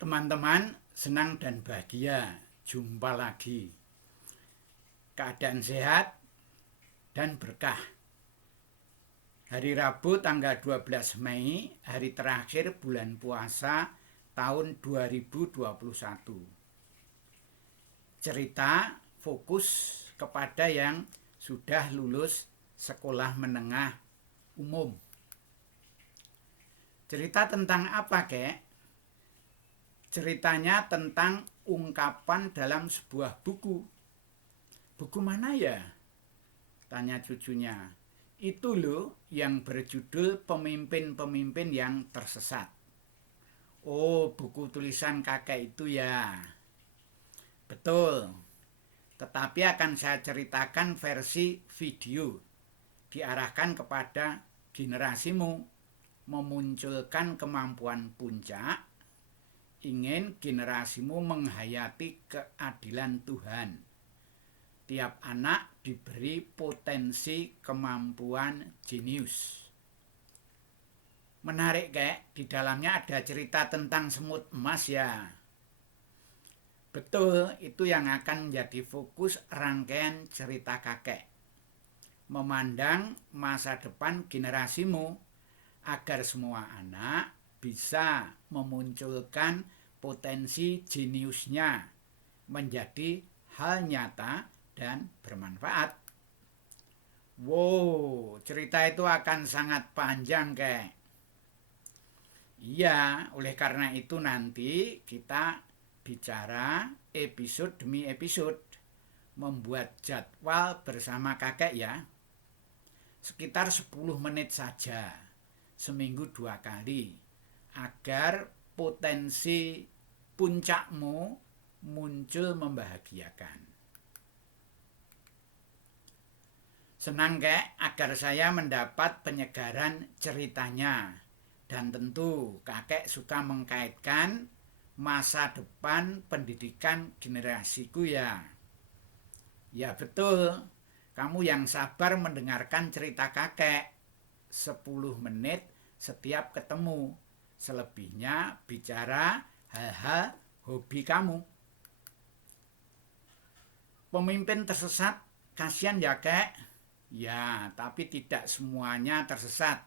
Teman-teman, senang dan bahagia jumpa lagi. Keadaan sehat dan berkah. Hari Rabu tanggal 12 Mei, hari terakhir bulan puasa tahun 2021. Cerita fokus kepada yang sudah lulus sekolah menengah umum. Cerita tentang apa, kek? Ceritanya tentang ungkapan dalam sebuah buku. Buku mana ya? Tanya cucunya. Itu loh yang berjudul Pemimpin-Pemimpin yang Tersesat. Oh, buku tulisan kakek itu ya. Betul. Tetapi akan saya ceritakan versi video. Diarahkan kepada generasimu. Memunculkan kemampuan puncak. Ingin generasimu menghayati keadilan Tuhan. Tiap anak diberi potensi kemampuan jenius. Menarik, kek, di dalamnya ada cerita tentang semut emas ya. Betul, itu yang akan menjadi fokus rangkaian cerita kakek. Memandang masa depan generasimu agar semua anak bisa memunculkan potensi jeniusnya menjadi hal nyata dan bermanfaat. Wow, cerita itu akan sangat panjang, kek. Iya, oleh karena itu nanti kita bicara episode demi episode. Membuat jadwal bersama kakek ya. Sekitar 10 menit saja. Seminggu 2 kali. Agar potensi puncakmu muncul membahagiakan. Senang, kek, agar saya mendapat penyegaran ceritanya. Dan tentu kakek suka mengkaitkan masa depan pendidikan generasiku ya. Ya betul, kamu yang sabar mendengarkan cerita kakek. 10 menit setiap ketemu. Selebihnya bicara hal-hal hobi kamu. Pemimpin tersesat, kasihan ya, kek. Ya, tapi tidak semuanya tersesat.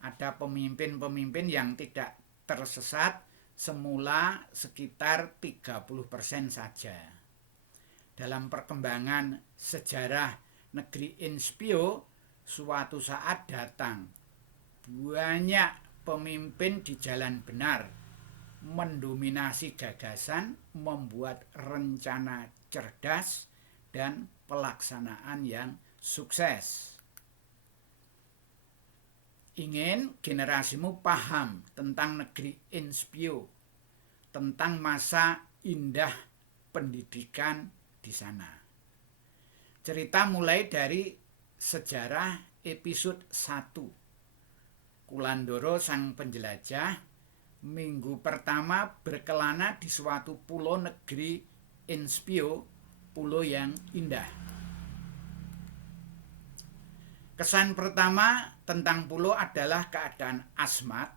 Ada pemimpin-pemimpin yang tidak tersesat, semula sekitar 30% saja. Dalam perkembangan sejarah negeri Inspio, suatu saat datang banyak pemimpin di jalan benar, mendominasi gagasan, membuat rencana cerdas, dan pelaksanaan yang sukses. Ingin generasimu paham tentang negeri Inspio, tentang masa indah pendidikan di sana. Cerita mulai dari sejarah episode 1. Kulandoro sang penjelajah minggu pertama berkelana di suatu pulau negeri Inspio, pulau yang indah. Kesan pertama tentang pulau adalah keadaan asmat,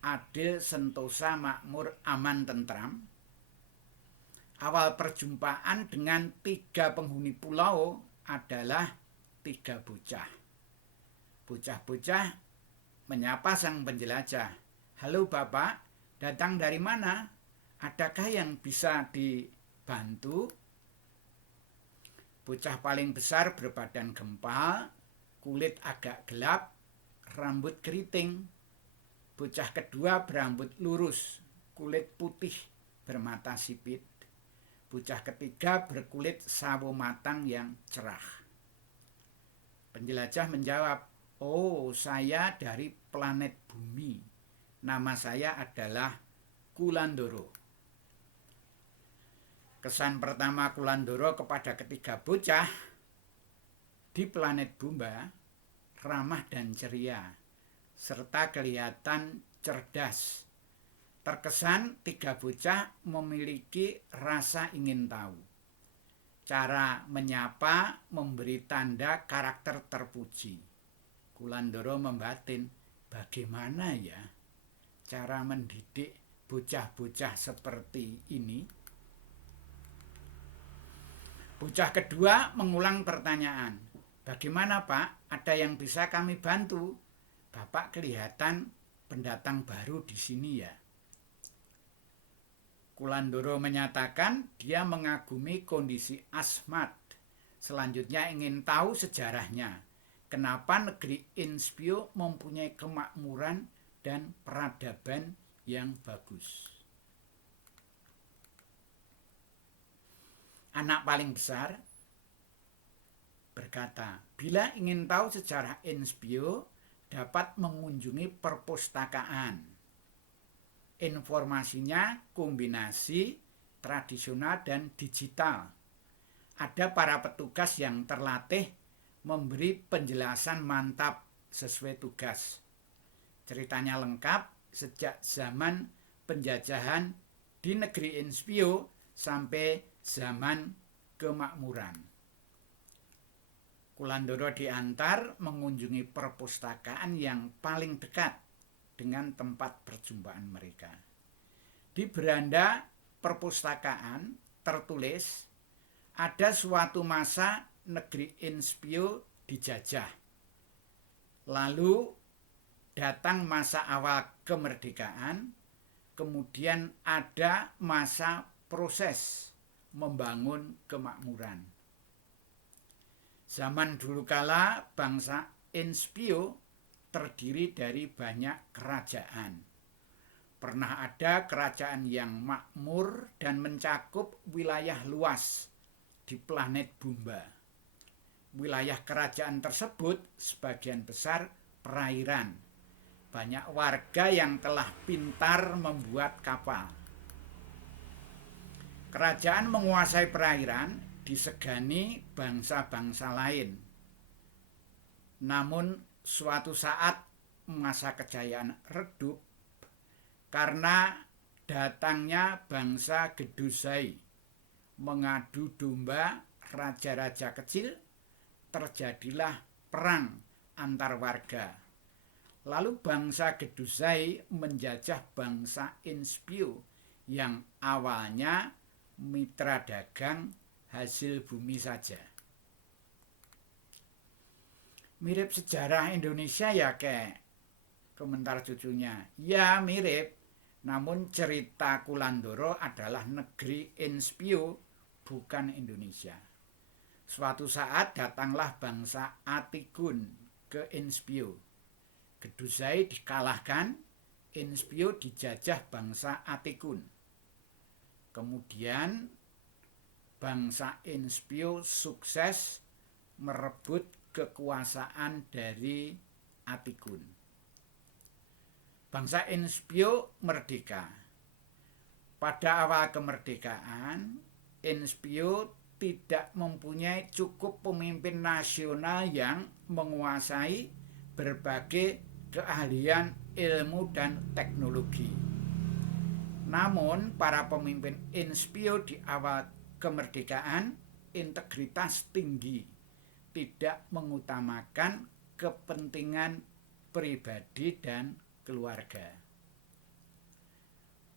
adil, sentosa, makmur, aman, tentram. Awal perjumpaan dengan 3 penghuni pulau adalah 3 bocah. Bocah-bocah menyapa sang penjelajah. Halo Bapak, datang dari mana? Adakah yang bisa dibantu? Bocah paling besar berbadan gempal, kulit agak gelap, rambut keriting. Bocah kedua berambut lurus, kulit putih, bermata sipit. Bocah ketiga berkulit sawo matang yang cerah. Penjelajah menjawab, oh, saya dari planet bumi. Nama saya adalah Kulandoro. Kesan pertama Kulandoro kepada ketiga bocah di planet Bumba ramah dan ceria, serta kelihatan cerdas. Terkesan 3 bocah memiliki rasa ingin tahu. Cara menyapa memberi tanda karakter terpuji. Kulandoro membatin, bagaimana ya cara mendidik bocah-bocah seperti ini? Bocah kedua mengulang pertanyaan. Bagaimana Pak? Ada yang bisa kami bantu? Bapak kelihatan pendatang baru di sini ya. Kulandoro menyatakan dia mengagumi kondisi Asmat. Selanjutnya ingin tahu sejarahnya. Kenapa negeri Inspio mempunyai kemakmuran dan peradaban yang bagus. Anak paling besar berkata, bila ingin tahu sejarah Inspio, dapat mengunjungi perpustakaan. Informasinya kombinasi tradisional dan digital. Ada para petugas yang terlatih memberi penjelasan mantap sesuai tugas. Ceritanya lengkap sejak zaman penjajahan di negeri Inspio sampai zaman kemakmuran. Kulandoro diantar mengunjungi perpustakaan yang paling dekat dengan tempat perjumpaan mereka. Di beranda perpustakaan tertulis, ada suatu masa negeri Inspio dijajah. Lalu datang masa awal kemerdekaan, kemudian ada masa proses membangun kemakmuran. Zaman dulu kala bangsa Inspio terdiri dari banyak kerajaan. Pernah ada kerajaan yang makmur dan mencakup wilayah luas di planet Bumba. Wilayah kerajaan tersebut sebagian besar perairan. Banyak warga yang telah pintar membuat kapal. Kerajaan menguasai perairan disegani bangsa-bangsa lain. Namun suatu saat masa kejayaan redup karena datangnya bangsa Gedusai mengadu domba raja-raja kecil, terjadilah perang antar warga. Lalu bangsa Gedusai menjajah bangsa Inspio yang awalnya mitra dagang hasil bumi saja. Mirip sejarah Indonesia ya kek, komentar cucunya. Ya mirip, namun cerita Kulandoro adalah negeri Inspio, bukan Indonesia. Suatu saat datanglah bangsa Atikun ke Inspio. Gedusai dikalahkan, Inspio dijajah bangsa Atikun. Kemudian bangsa Inspio sukses merebut kekuasaan dari Atikun. Bangsa Inspio merdeka. Pada awal kemerdekaan, Inspio tidak mempunyai cukup pemimpin nasional yang menguasai berbagai keahlian ilmu dan teknologi. Namun para pemimpin Inspio di awal kemerdekaan integritas tinggi, tidak mengutamakan kepentingan pribadi dan keluarga.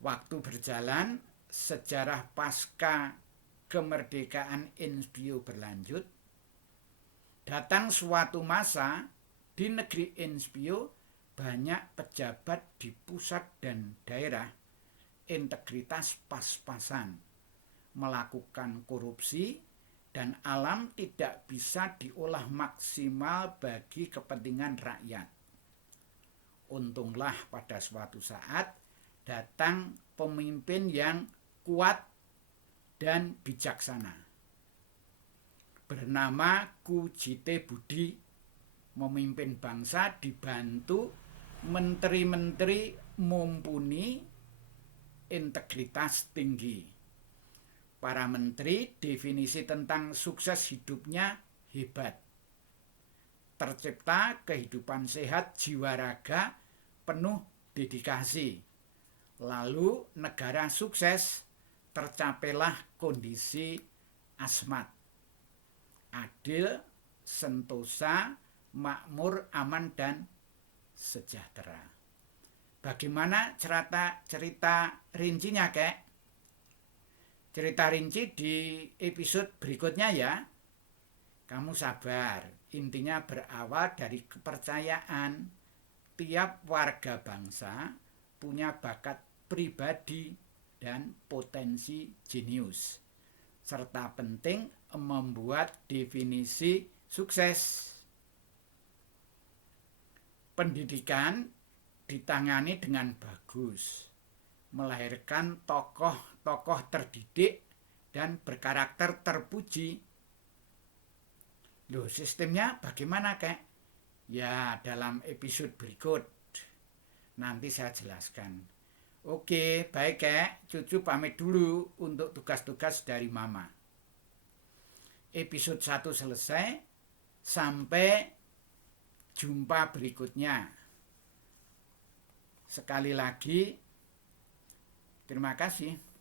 Waktu berjalan, sejarah pasca kemerdekaan Inspio berlanjut. Datang suatu masa di negeri Inspio banyak pejabat di pusat dan daerah integritas pas-pasan, melakukan korupsi, dan alam tidak bisa diolah maksimal bagi kepentingan rakyat. Untunglah pada suatu saat datang pemimpin yang kuat dan bijaksana. Bernama Kujite Budi, memimpin bangsa dibantu menteri-menteri mumpuni, integritas tinggi. Para menteri definisi tentang sukses hidupnya hebat. Tercipta kehidupan sehat jiwa raga penuh dedikasi. Lalu negara sukses, tercapailah kondisi Asmat. Adil, sentosa, makmur, aman, dan sejahtera. Bagaimana cerita rincinya, Kek? Cerita rinci di episode berikutnya ya. Kamu sabar. Intinya berawal dari kepercayaan tiap warga bangsa punya bakat pribadi dan potensi jenius, serta penting membuat definisi sukses. Pendidikan ditangani dengan bagus, melahirkan tokoh-tokoh terdidik dan berkarakter terpuji. Loh, sistemnya bagaimana, Kek? Ya, dalam episode berikut nanti saya jelaskan. Oke, baik, Kek. Cucu pamit dulu untuk tugas-tugas dari Mama. Episode 1 selesai. Sampai jumpa berikutnya. Sekali lagi, terima kasih.